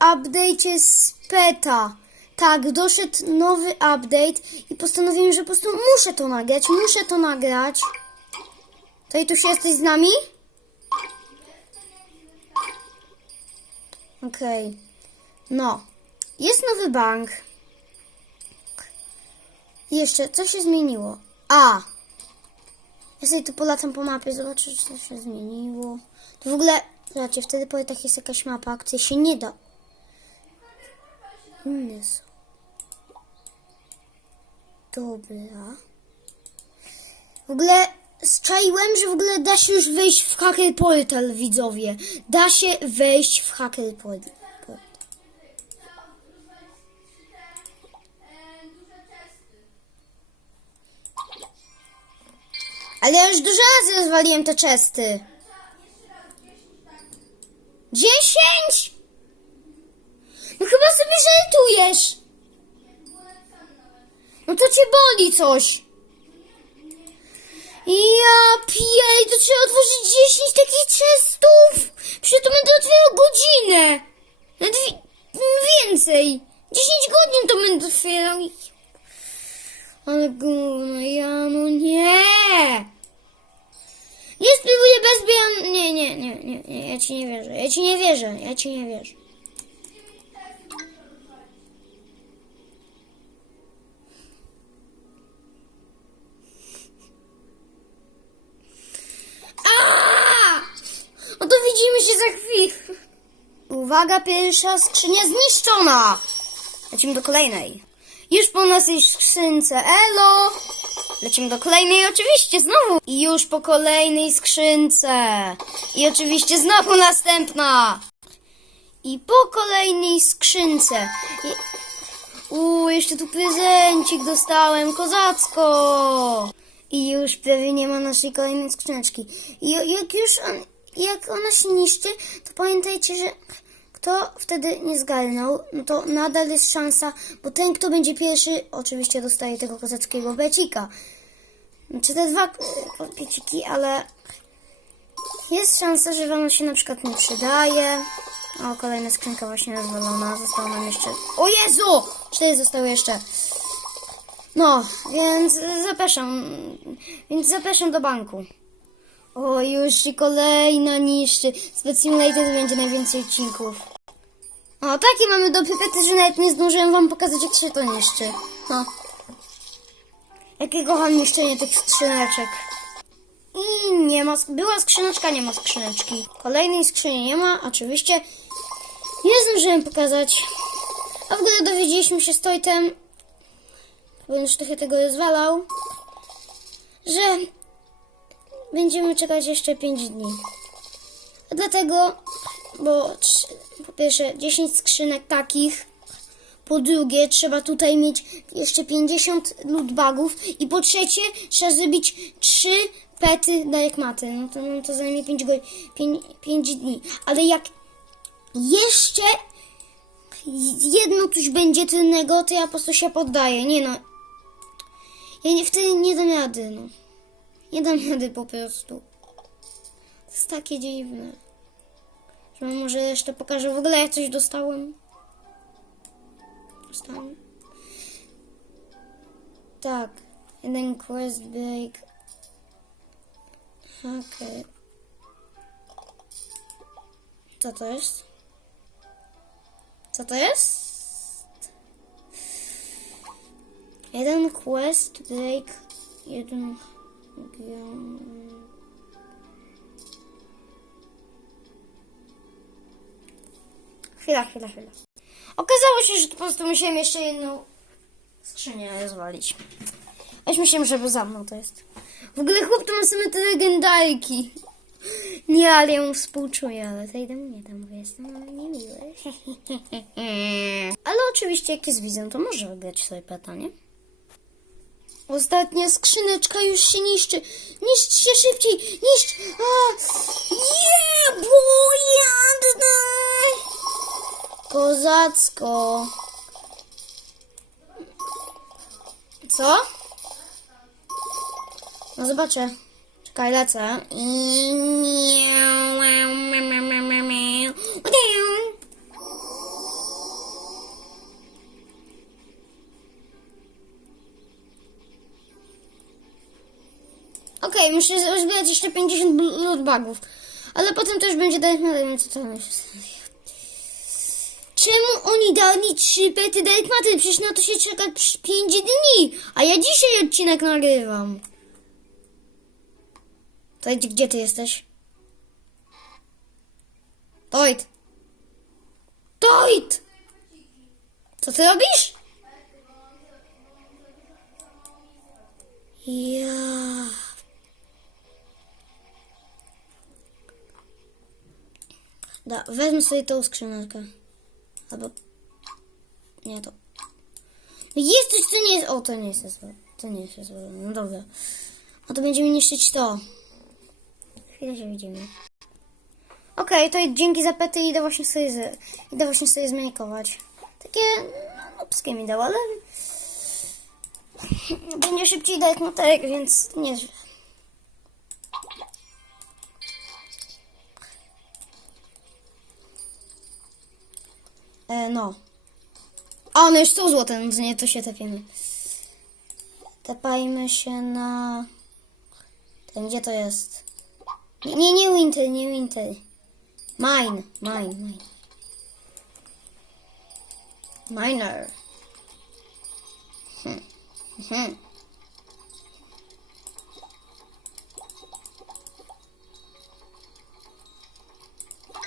update'cie z PETA. Tak, doszedł nowy update i postanowiłem, że po prostu muszę to nagrać, muszę to nagrać. To i tu się jesteś z nami? Okej. No. Jest nowy bank. Jeszcze, co się zmieniło? A! Ja sobie tu polatam po mapie, zobaczę, czy to się zmieniło. To w ogóle, wtedy po tak jest jakaś mapa, akcja się nie da. Inne są. Dobra. W ogóle zczaiłem, że w ogóle da się już wejść w Hacker Portal, widzowie. Da się wejść w Hacker Portal. Ale ja już dużo razy rozwaliłem te czesty. Dziesięć? No żartujesz. No to cię boli coś. Ja pijaj, to trzeba otworzyć 10 takich chestów. Przecież to będę otwierał godzinę. Nawet wi- więcej. 10 godzin to będę otwierał. Ale gówno, ja no nie. Nie spróbuję bez bian... Nie, nie, nie, nie, nie, ja ci nie wierzę. Ja ci nie wierzę, ja ci nie wierzę. A! No to widzimy się za chwilę. Uwaga, pierwsza skrzynia zniszczona. Lecimy do kolejnej. Już po naszej skrzynce, elo. Lecimy do kolejnej oczywiście znowu. I już po kolejnej skrzynce. I oczywiście znowu następna. I po kolejnej skrzynce. I... Uuu, jeszcze tu prezencik dostałem, kozacko. I już prawie nie ma naszej kolejnej skrzyneczki. I jak już on, jak ona się niszczy, to pamiętajcie, że kto wtedy nie zgarnął, no to nadal jest szansa, bo ten, kto będzie pierwszy, oczywiście dostaje tego kozackiego becika. Czy te dwa pieciki, ale jest szansa, że wam się na przykład nie przydaje. O, kolejna skrzynka właśnie rozwalona. Zostało nam jeszcze... O Jezu! Cztery zostały jeszcze. No, więc zapraszam. Więc zapraszam do banku. O, już się kolejna niszczy. Spec Simulator będzie najwięcej odcinków. O, takie mamy do pipety, że nawet nie zdążyłem wam pokazać, jak się to niszczy. No. Jakie kocham niszczenie tych skrzyneczek. I nie ma, była skrzyneczka, nie ma skrzyneczki. Kolejnej skrzyni nie ma, oczywiście. Nie zdążyłem pokazać. A w ogóle dowiedzieliśmy się z Tojtem, bo już trochę tego rozwalał, że będziemy czekać jeszcze 5 dni. Dlatego, bo po pierwsze 10 skrzynek takich, po drugie trzeba tutaj mieć jeszcze 50 lootbagów i po trzecie trzeba zrobić 3 pety Dark Maty. No to, no to zajmie 5, go, 5, 5 dni. Ale jak jeszcze jedno coś będzie tylnego, to ja po prostu się poddaję. Nie no. Ja nie, wtedy nie dam rady, no. Nie dam rady po prostu. To jest takie dziwne. Że może jeszcze pokażę. W ogóle jak coś dostałem. Dostałem. Tak. Jeden quest break. Okej. Co to jest? Co to jest? Jeden quest break. Jeden. Gion- Chwila, chwila, chwila. Okazało się, że po prostu musiałem jeszcze jedną skrzynię rozwalić. Weź myślałem, żeby za mną to jest. W ogóle chłop to ma same te legendarki. Nie, ale ja mu współczuję, ale tej dam nie dam, bo jestem niemiły. ale oczywiście jak jest widzę, to może wygrać sobie pytanie. Ostatnia skrzyneczka już się niszczy. Niszcz się szybciej! Niszcz! A! Yeah, boy! Kozacko. Co? No zobaczę. Czekaj, lecę. I... muszę rozbierać jeszcze 50 lootbagów. Ale potem też będzie Dark Matter, więc co to się zastanawia. Czemu oni dali trzy pety Dark Matter? Przecież na to się czeka 5 dni, a ja dzisiaj odcinek nagrywam. To gdzie ty jesteś? Toit! Toit! Co ty robisz? Ja. Da, wezmę sobie tą skrzyneczkę. Albo... Nie, to... Jest coś, co nie jest... O, to nie jest złe. To nie jest złe. No dobra. No to będziemy niszczyć to. Chwilę się widzimy. Okej, to dzięki za pety idę właśnie sobie, z... idę właśnie sobie zmianikować. Takie, no, obskie mi dał, ale... Będzie szybciej dać noterek, więc niezłe. E, no. A, one już są złote, no to nie, to się tepiemy. Tepajmy się na... Ten, gdzie to jest? Nie, nie, nie Winter, nie Winter. Mine, mine, mine. Miner. Hm. Mhm.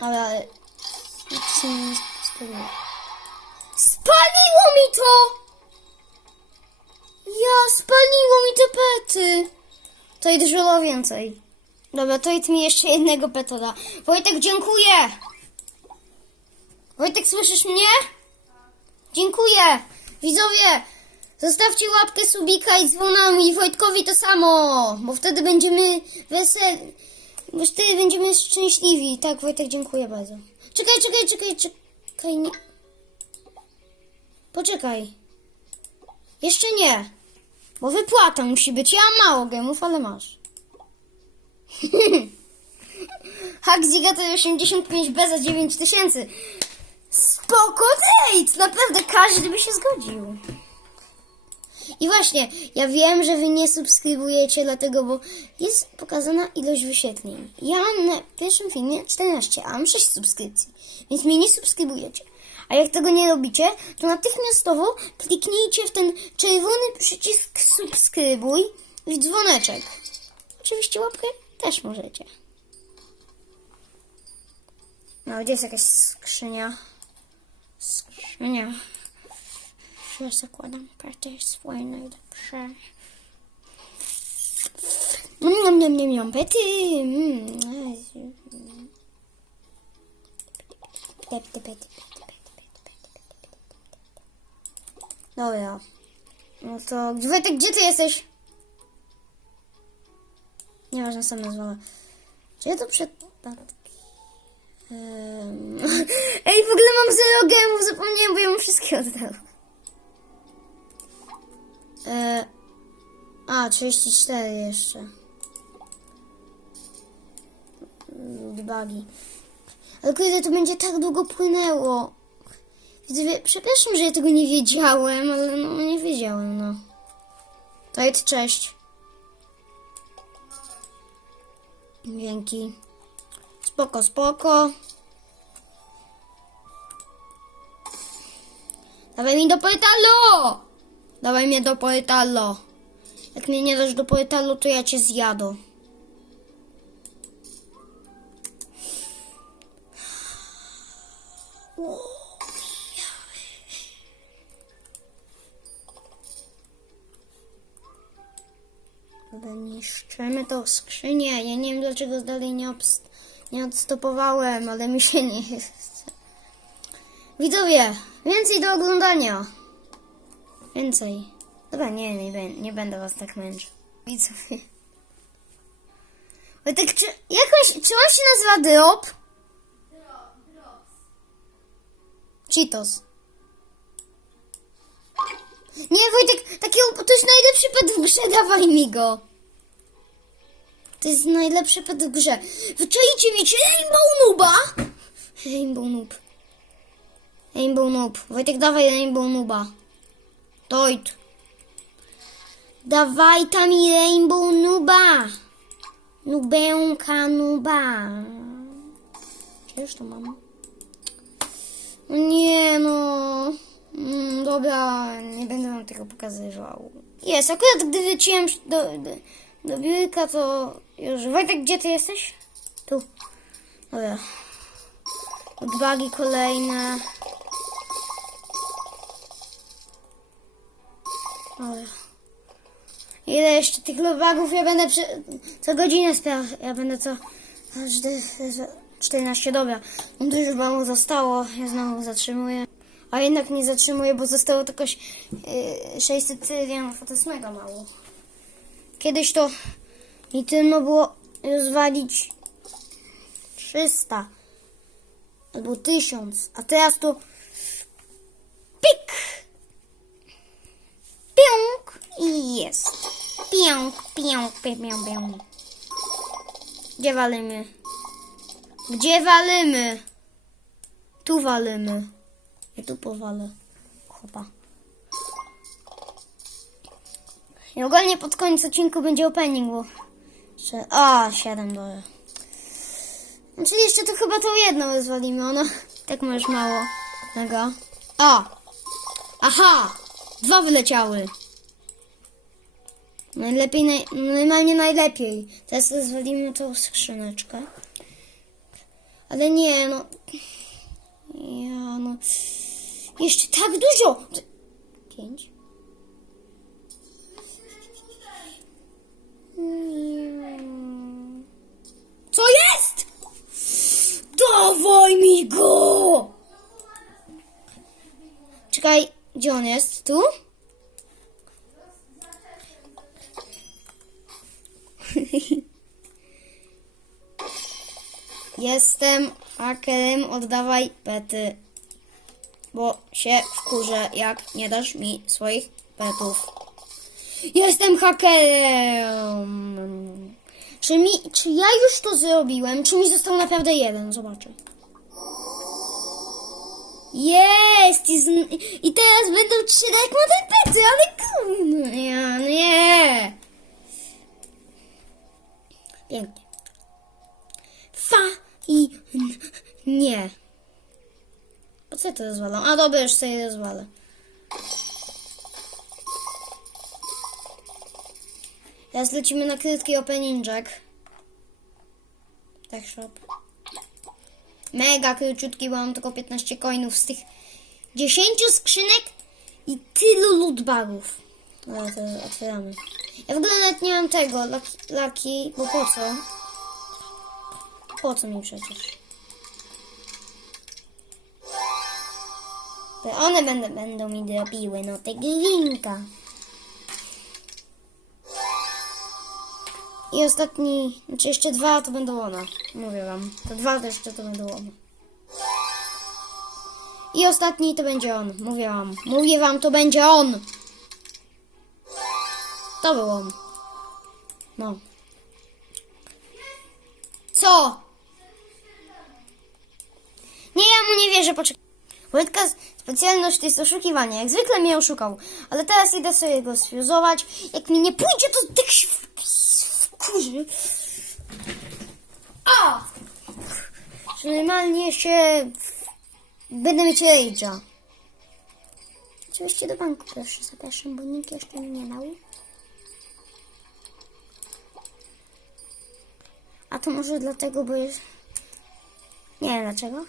Ale nie spaliło. Mi to! Ja, spaliło mi te pety. To i dużo więcej. Dobra, to i mi jeszcze jednego petoda. Wojtek, dziękuję! Wojtek, słyszysz mnie? Dziękuję! Widzowie, zostawcie łapkę subika i dzwonami Wojtkowi to samo, bo wtedy będziemy wesel... Bo wtedy będziemy szczęśliwi. Tak, Wojtek, dziękuję bardzo. Czekaj, czekaj, czekaj, czekaj, nie... Poczekaj. Jeszcze nie. Bo wypłata musi być. Ja mam mało gemów, ale masz. Hack Ziga to 85B za 9000. Spoko date! Naprawdę każdy by się zgodził. I właśnie, ja wiem, że wy nie subskrybujecie, dlatego, bo jest pokazana ilość wyświetleń. Ja mam na pierwszym filmie 14, a mam 6 subskrypcji, więc mnie nie subskrybujecie. A jak tego nie robicie, to natychmiastowo kliknijcie w ten czerwony przycisk subskrybuj i dzwoneczek. Oczywiście łapkę też możecie. No, gdzie jest jakaś skrzynia? Skrzynia. Ja zakładam karty swoje najlepsze. Niam, niam, niam, niam, pety. Pety, pety. Dobra. No to... Wojtek, gdzie ty jesteś? Nieważne, sam nazwała. Czy ja to. Ehm, Ej, w ogóle mam zero gemów, zapomniałem, bo ja mu wszystkie oddał. E... A, 34 jeszcze. Bugi. Ale kurde, to będzie tak długo płynęło. Widzowie, przepraszam, że ja tego nie wiedziałem, ale no nie wiedziałem, no. Tojt, cześć. Dzięki. Spoko, spoko. Dawaj mi do portalu! Dawaj mnie do portalu. Jak mnie nie dasz do portalu, to ja cię zjadę. Niszczymy tą skrzynię. Ja nie wiem dlaczego dalej nie, nie odstopowałem, ale mi się nie chce. Widzowie, więcej do oglądania. Więcej. Dobra, nie, nie, nie będę was tak męczył. Widzowie. Wojtek, czy, jak on się, czy on się nazywa Drop? Cheetos. Nie, Wojtek, takiego, to jest najlepszy pet w grze, dawaj mi go. To jest najlepszy pet w grze. Wyczajcie mi, czy Rainbow Nooba? Rainbow Noob. Rainbow Noob. Wojtek, dawaj Rainbow Nooba. Toit. Dawaj tam i Rainbow Nooba. Nubęka nuba. Gdzież to mam? No Nie no. Mm, dobra, nie będę wam tego pokazywał. Jest, akurat gdy wróciłem do, do, do biurka, to już... Wojtek, gdzie ty jesteś? Tu. Dobra. Odwagi kolejne. Dobra. Ile jeszcze tych lobagów? Ja będę przy... co godzinę sprawdzał. Ja będę co... Każdy... 14, dobra. Dużo mało zostało. Ja znowu zatrzymuję. A jednak nie zatrzymuję, bo zostało tylko yy, 600 trylionów, a to jest mega mało. Kiedyś to i trudno było rozwalić 300 albo 1000, a teraz to pik, piąk i jest. Piąk, piąk, piąk, piąk, piąk. Gdzie walimy? Gdzie walimy? Tu walimy. Ja tu powalę. Chopa. I ogólnie pod koniec odcinku będzie opening, bo... Jeszcze... A, 7 dolarów. Czyli jeszcze to chyba to jedno rozwalimy, ono tak ma już mało tego. A! Aha! Dwa wyleciały. Najlepiej, naj, normalnie najlepiej. Teraz rozwalimy tą skrzyneczkę. Ale nie, no... Ja, no... Jeszcze tak dużo! Pięć. Co jest? Dawaj mi go! Czekaj, gdzie on jest? Tu? Jestem hakerem, oddawaj pety. Bo się wkurzę, jak nie dasz mi swoich petów. Jestem hakerem! Czy, mi, czy ja już to zrobiłem? Czy mi został naprawdę jeden? Zobaczę. Jest! I, z, i teraz będą trzy jak na te pety, ale gówno. Ja, nie! Pięknie. Fa i nie. Po co to rozwalam? A dobra, już sobie rozwalę. Teraz lecimy na krótki opening jack. Tak shop. Mega króciutki, bo mam tylko 15 coinów z tych 10 skrzynek i tylu lootbagów. Dobra, to otwieramy. Ja w ogóle nawet nie mam tego, laki, bo po co? Po co mi przecież? One będą, będą mi drobiły, no tego linka. I ostatni, znaczy jeszcze dwa to będą one. Mówię wam. To dwa to jeszcze to będą one. I ostatni to będzie on. Mówię wam. Mówię wam, to będzie on. To był on. No. Co? Nie, ja mu nie wierzę, poczekaj. Wojtka specjalność to jest oszukiwanie. Jak zwykle mnie oszukał. Ale teraz idę sobie go sfuzować. Jak mi nie pójdzie, to tak wkurzy. A! Normalnie się... Będę mieć rage'a. Oczywiście do banku proszę zapraszam, bo nikt jeszcze mi nie dał. A to może dlatego, bo jest... Nie wiem dlaczego.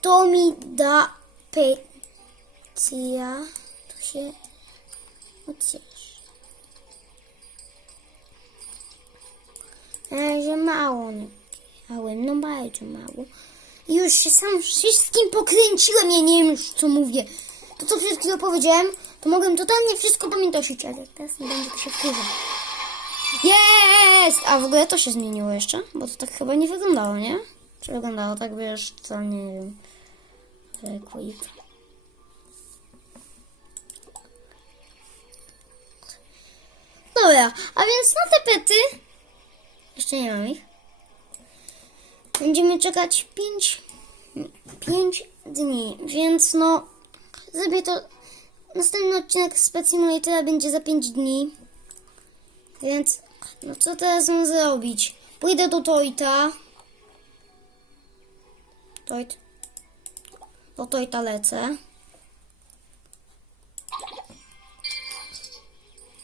To mi da pecja. To się odcieszy. Na razie mało. Miałem, no bardzo mało. Już się sam wszystkim pokręciłem, ja nie wiem już co mówię. To co przed chwilą powiedziałem, to mogłem totalnie wszystko pamiętać, ale teraz nie będzie, to się wkurzę. Jest! A w ogóle to się zmieniło jeszcze? Bo to tak chyba nie wyglądało, nie? Czy wyglądało tak, wiesz, co nie wiem. Requit. Dobra, a więc na te pety jeszcze nie mam ich. Będziemy czekać 5 5 dni, więc no zrobię to następny odcinek Pet Simulatora będzie za 5 dni. Więc No co teraz mam zrobić? Pójdę do Toita. Toit. Do Toita lecę.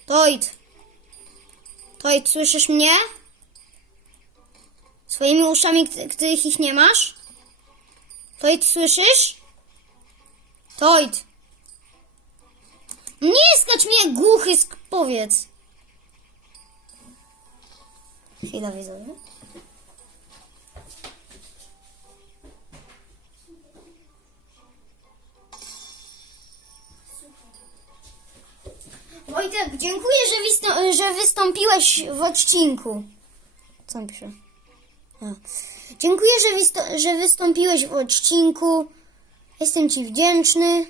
Toit. Toit, słyszysz mnie? Swoimi uszami, kt- których ich nie masz? Toit, słyszysz? Toit. Nie skacz mnie, głuchy, powiedz. Chwila, widzowie. Wojtek, dziękuję, że, wystą- że wystąpiłeś w odcinku. Co on? A. Dziękuję, że, że wystąpiłeś w odcinku. Jestem Ci wdzięczny.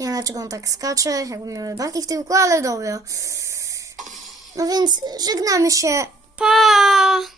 Nie wiem, dlaczego on tak skacze, jakby miał baki w tyłku, ale dobra. No więc żegnamy się. Pa!